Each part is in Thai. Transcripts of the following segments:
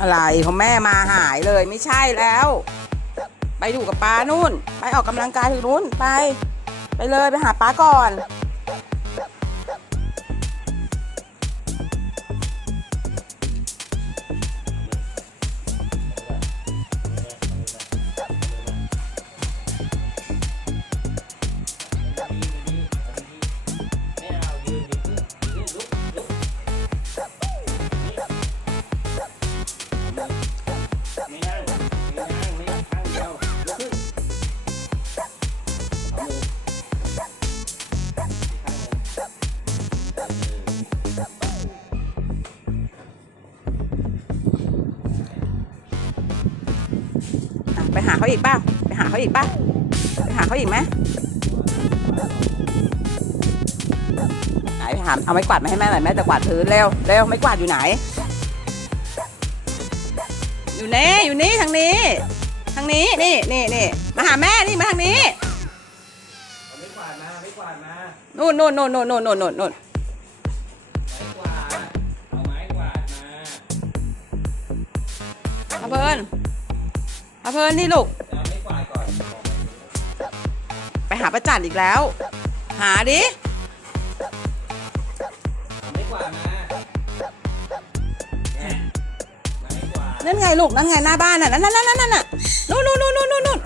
อะไรของแม่มาหายเลยไม่ใช่แล้ว ไปดูกับป้านู่น ไปออกกำลังกายถึงนู้นไป ไปเลยไปหาป้าก่อน ไปหาเขาอีกป่ะไปหาเขาอีกป่ะไปหาเขาอีกไหมไหนไปหาเอาไม้กวาดมาให้แม่หน่อยแม่จะกวาดพื้นเร็วเร็วไม้กวาดอยู่ไหน อยู่นี่อยู่นี่ทางนี้ ทางนี้นี่นี่นี่มาหาแม่นี่มาทางนี้ไม่กวาดมาไม่กวาดมานู่นนู่นนู่นนู่นนู่นนู่นนู่นเอาเพิ่น อาเพลินนี่ลูก ไปหาประจันอีกแล้ว หาดินั่นไงลูก นั่นไงหน้าบ้านน่ะ นั่นนั่นนั่นนั่นน่ะนู่นนู่นนู่นนู่นนู่น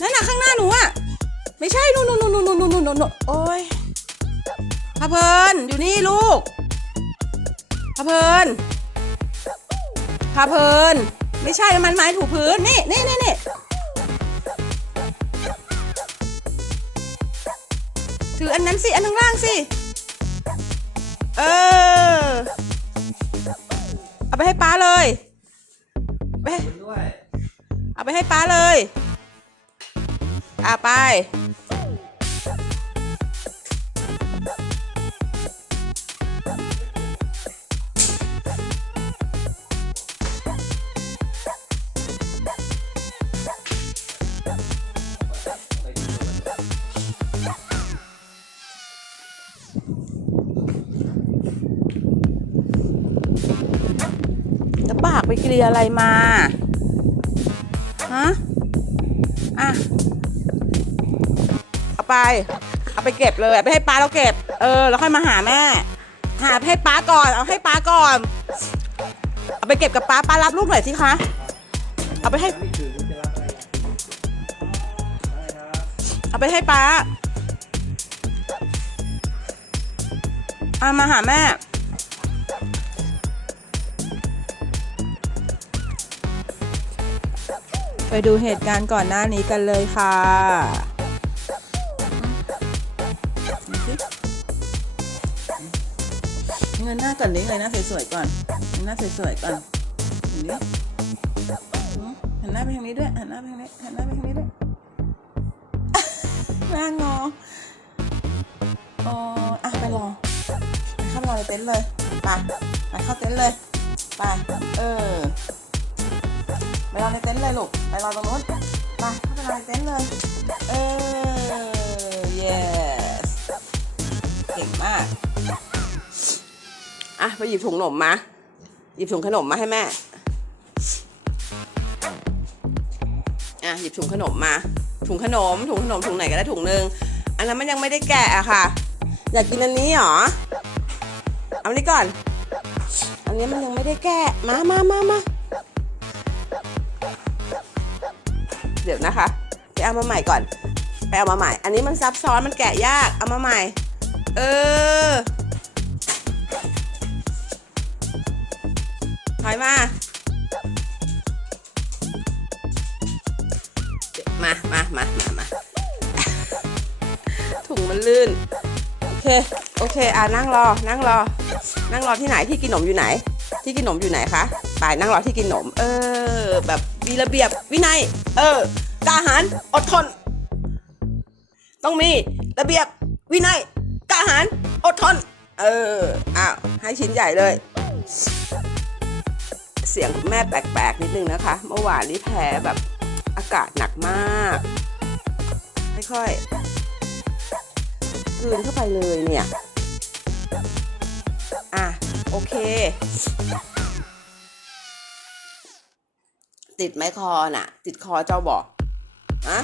นั่นน่ะข้างหน้าหนูอะ ไม่ใช่นู่นนู่นนู่นนู่นนู่นนู่นโอ้ยพะเพลินอยู่นี่ลูกพะเพลินพะเพลิน ไม่ใช่มันไม้ถูพื้น นี่นี่นี่นี่ถืออันนั้นสิ อันข้างล่างสิ เออ เอาไปให้ป้าเลยไปให้คุณด้วยเอาไปให้ป้าเลย อะไป ไปเคลียร์อะไรมา ฮะ อะ เอาไป เอาไปเก็บเลยไปให้ป้าเราเก็บ เออ แล้วค่อยมาหาแม่ หาให้ป้าก่อน เอาให้ป้าก่อน เอาไปเก็บกับป้าป้ารับลูกหน่อยสิคะ เอาไปให้ เอาไปให้ป้าเอามาหาแม่ ไปดูเหตุการณ์ก่อนหน้านี้กันเลยค่ะ เงินหน้าก่อนดิเงยหน้าสวยๆก่อนเงยหน้าสวยๆก่อนเห็นดิหืมหันหน้าไปทางนี้ด้วยหันหน้าไปทางนี้หันหน้าไปทางนี้ด้วยหน้างออ๋ออะไปรอไปเข้ารอในเต็นท์เลยไปไปเข้าเต็นท์เลยไปเออ ไปรอในเต็นท์เลยลูก ไปรอตรงนู้น ไปเข้าไปรอในเต็นท์เลย เออ yes เก่งมาก อะ ไปหยิบถุงขนมมา หยิบถุงขนมมาให้แม่ อะ หยิบถุงขนมมา ถุงขนม ถุงขนมถุงไหนก็ได้ถุงหนึ่งอันนั้นมันยังไม่ได้แกะอะค่ะ อยากกินอันนี้เหรอ เอาอันนี้ก่อน อันนี้มันยังไม่ได้แกะ มามามามา เดี๋ยวนะคะ ไปเอามาใหม่ก่อน ไปเอามาใหม่ อันนี้มันซับซ้อนมันแกะยาก เอามาใหม่ เออ ถอยมา มา มา มา มา มา ถุงมันลื่น โอเค โอเค อ่านั่งรอ นั่งรอ นั่งรอที่ไหน ที่กินขนมอยู่ไหน ที่กินขนมอยู่ไหนคะ ไปนั่งรอที่กินขนม เออ แบบ มีระเบียบวินัย เออกล้าหาญอดทน ต้องมีระเบียบวินัยกล้าหาญอดทน เอออ้าวให้ชิ้นใหญ่เลย เสียงคุณแม่แปลกๆนิดนึงนะคะ เมื่อวานนี้แพ้แบบอากาศหนักมากค่อยๆกลืนเข้าไปเลยเนี่ย อะ โอเค ติดไหมคอน่ะ ติดคอเจ้าบอกอะ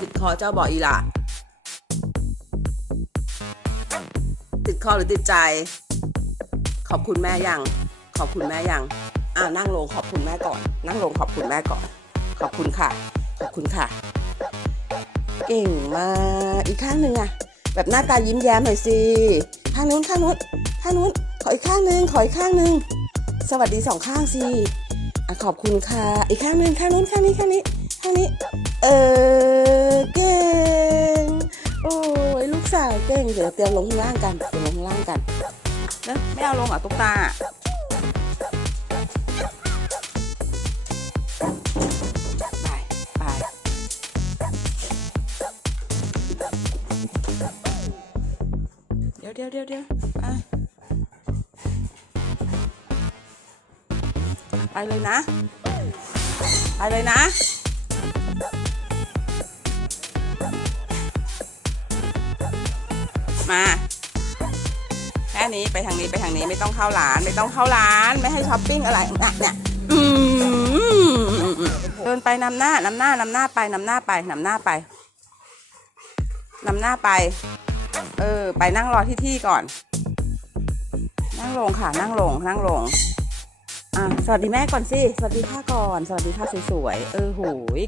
ติดคอเจ้าบอกอีหละติดคอหรือติดใจ ขอบคุณแม่ยัง ขอบคุณแม่ยังอ่านั่งลงขอบคุณแม่ก่อน นั่งลงขอบคุณแม่ก่อน ขอบคุณค่ะ ขอบคุณค่ะ เก่งมากอีกข้างหนึ่งอะแบบหน้าตายิ้มแย้มหน่อยสิข้างนู้นข้างนู้นข้างนู้นขออีกข้างหนึ่งขออีกข้างหนึ่งสวัสดีสองข้างสิ อะขอบคุณค่ะ อีกข้างหนึ่งข้างนู้นข้างนี้ข้างนี้ข้างนี้ เออเก่ง โอ้ยลูกสาวเก่ง เดี๋ยวเตรียมลงข้างล่างกันเตรียมลงข้างล่างกันนะไม่เอาลงอะตุ๊กตาไปไปเดี๋ยวเดี๋ยวเดี๋ยว ไปเลยนะ ไปเลยนะ มาแค่นี้ไปทางนี้ไปทางนี้ไม่ต้องเข้าร้าน ไม่ต้องเข้าร้านไม่ให้ช้อปปิ้งอะไรน่ะเนี่ยเดินไปนำหน้านำหน้านำหน้าไปนำหน้าไปนำหน้าไปนำหน้าไป เออ ไปนั่งรอที่ที่ก่อน นั่งลงค่ะ นั่งลง นั่งลง อะสวัสดีแม่ก่อนสิ สวัสดีค่ะก่อน สวัสดีค่ะสวยๆ เออหูย